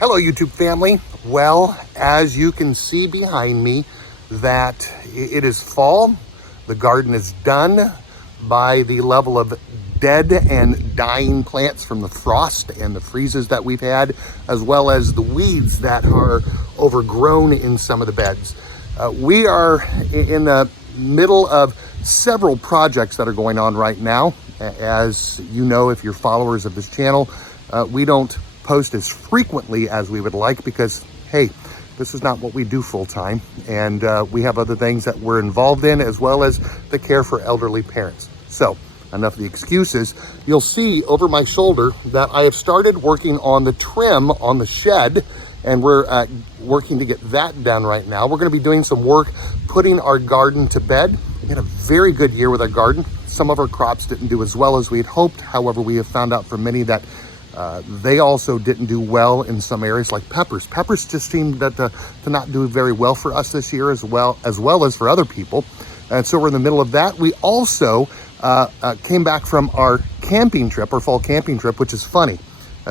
Hello, YouTube family. Well, as you can see behind me, that it is fall. The garden is done by the level of dead and dying plants from the frost and the freezes that we've had, as well as the weeds that are overgrown in some of the beds. We are in the middle of several projects that are going on right now. As you know, if you're followers of this channel, we don't post as frequently as we would like because, hey, this is not what we do full time, and we have other things that we're involved in, as well as the care for elderly parents. So enough of the excuses. You'll see over my shoulder that I have started working on the trim on the shed, and we're working to get that done right now. We're going to be doing some work putting our garden to bed. We had a very good year with our garden. Some of our crops didn't do as well as we had hoped. However, we have found out from many that they also didn't do well in some areas, like peppers. Peppers just seemed to not do very well for us this year, as well as for other people. And so we're in the middle of that. We also came back from our camping trip, our fall camping trip, which is funny.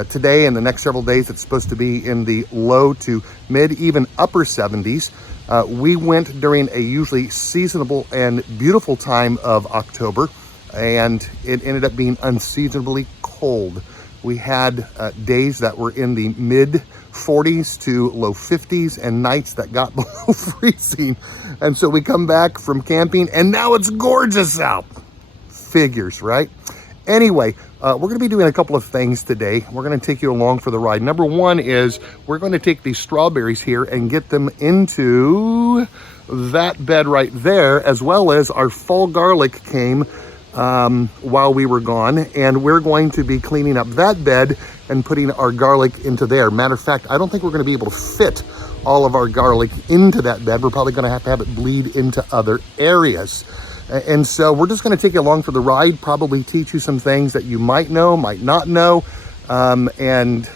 Today and the next several days, it's supposed to be in the low to mid, even upper 70s. We went during a usually seasonable and beautiful time of October, and it ended up being unseasonably cold. We had days that were in the mid 40s to low 50s and nights that got below freezing. And so we come back from camping and now it's gorgeous out. Figures, right? Anyway, we're going to be doing a couple of things today. We're going to take you along for the ride. Number one is we're going to take these strawberries here and get them into that bed right there, as well as our fall garlic came while we were gone, and we're going to be cleaning up that bed and putting our garlic into there. Matter of fact, I don't think we're going to be able to fit all of our garlic into that bed. We're probably going to have it bleed into other areas. And so we're just going to take you along for the ride, probably teach you some things that you might know, might not know, and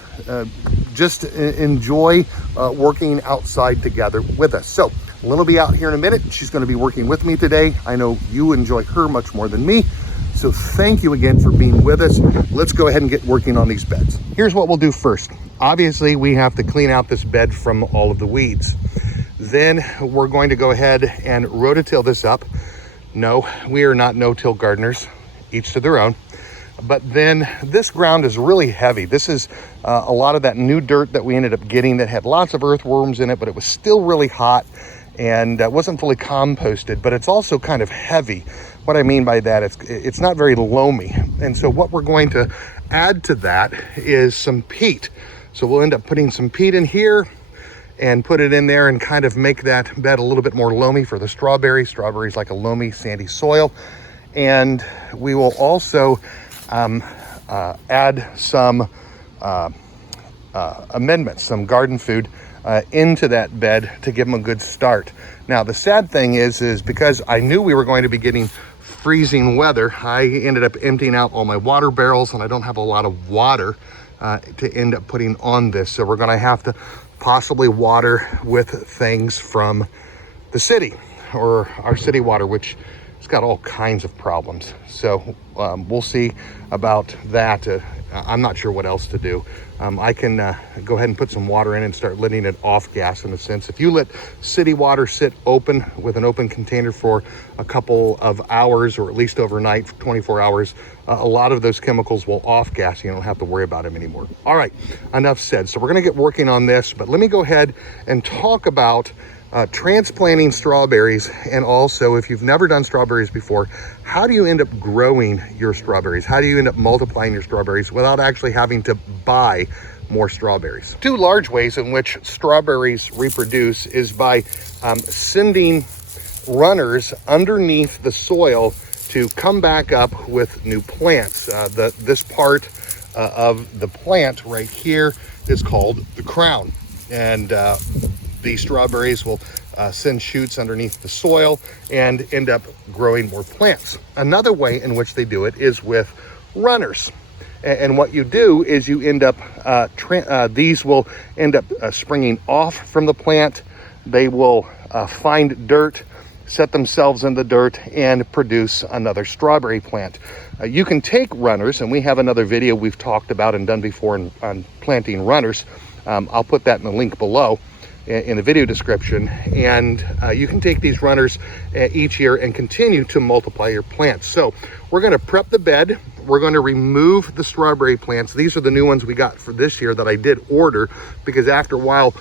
just enjoy working outside together with us. So Lynn will be out here in a minute. She's going to be working with me today. I know you enjoy her much more than me. So thank you again for being with us. Let's go ahead and get working on these beds. Here's what we'll do first. Obviously, we have to clean out this bed from all of the weeds. Then we're going to go ahead and rototill this up. No, we are not no-till gardeners, each to their own. But then this ground is really heavy. This is a lot of that new dirt that we ended up getting that had lots of earthworms in it, but it was still really hot and wasn't fully composted, but it's also kind of heavy. What I mean by that, it's not very loamy. And so what we're going to add to that is some peat. So we'll end up putting some peat in here and put it in there and kind of make that bed a little bit more loamy for the strawberries. Strawberries like a loamy, sandy soil. And we will also add some amendments, some garden food into that bed to give them a good start. Now, the sad thing is because I knew we were going to be getting freezing weather, I ended up emptying out all my water barrels, and I don't have a lot of water to end up putting on this. So we're going to have to possibly water with things from the city, or our city water, which it's got all kinds of problems. So we'll see about that. I'm not sure what else to do. I can go ahead and put some water in and start letting it off gas, in a sense. If you let city water sit open with an open container for a couple of hours, or at least overnight, for 24 hours, a lot of those chemicals will off gas. You don't have to worry about them anymore. All right, enough said. So we're going to get working on this, but let me go ahead and talk about transplanting strawberries, and also, if you've never done strawberries before, how do you end up growing your strawberries? How do you end up multiplying your strawberries without actually having to buy more strawberries? Two large ways in which strawberries reproduce is by sending runners underneath the soil to come back up with new plants. This part of the plant right here is called the crown, and the strawberries will send shoots underneath the soil and end up growing more plants. Another way in which they do it is with runners. And what you do is you end up, these will end up springing off from the plant. They will find dirt, set themselves in the dirt, and produce another strawberry plant. You can take runners, and we have another video we've talked about and done before on planting runners. I'll put that in the link below in the video description. And you can take these runners each year and continue to multiply your plants. So we're going to prep the bed. We're going to remove the strawberry plants. These are the new ones we got for this year that I did order, because after a while,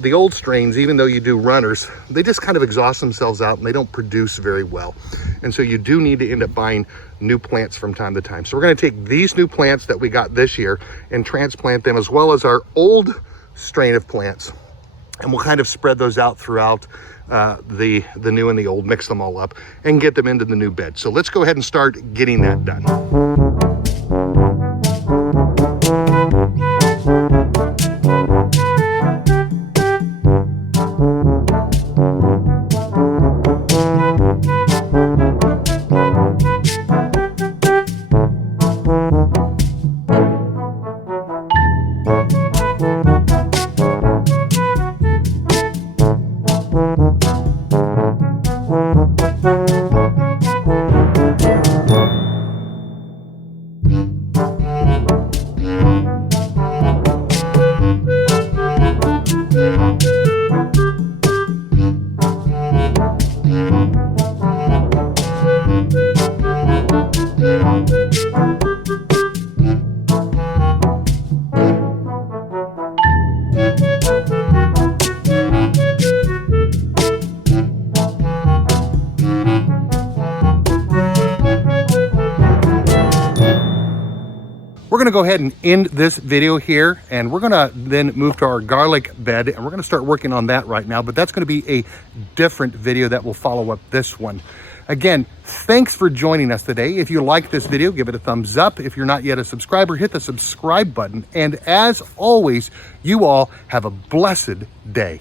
the old strains, even though you do runners, they just kind of exhaust themselves out and they don't produce very well. And so you do need to end up buying new plants from time to time. So we're going to take these new plants that we got this year and transplant them, as well as our old strain of plants. And we'll kind of spread those out throughout the new and the old, mix them all up and get them into the new bed. So let's go ahead and start getting that done. We're going to go ahead and end this video here, and we're going to then move to our garlic bed, and we're going to start working on that right now, but that's going to be a different video that will follow up this one. Again, thanks for joining us today. If you like this video, give it a thumbs up. If you're not yet a subscriber, hit the subscribe button. And as always, you all have a blessed day.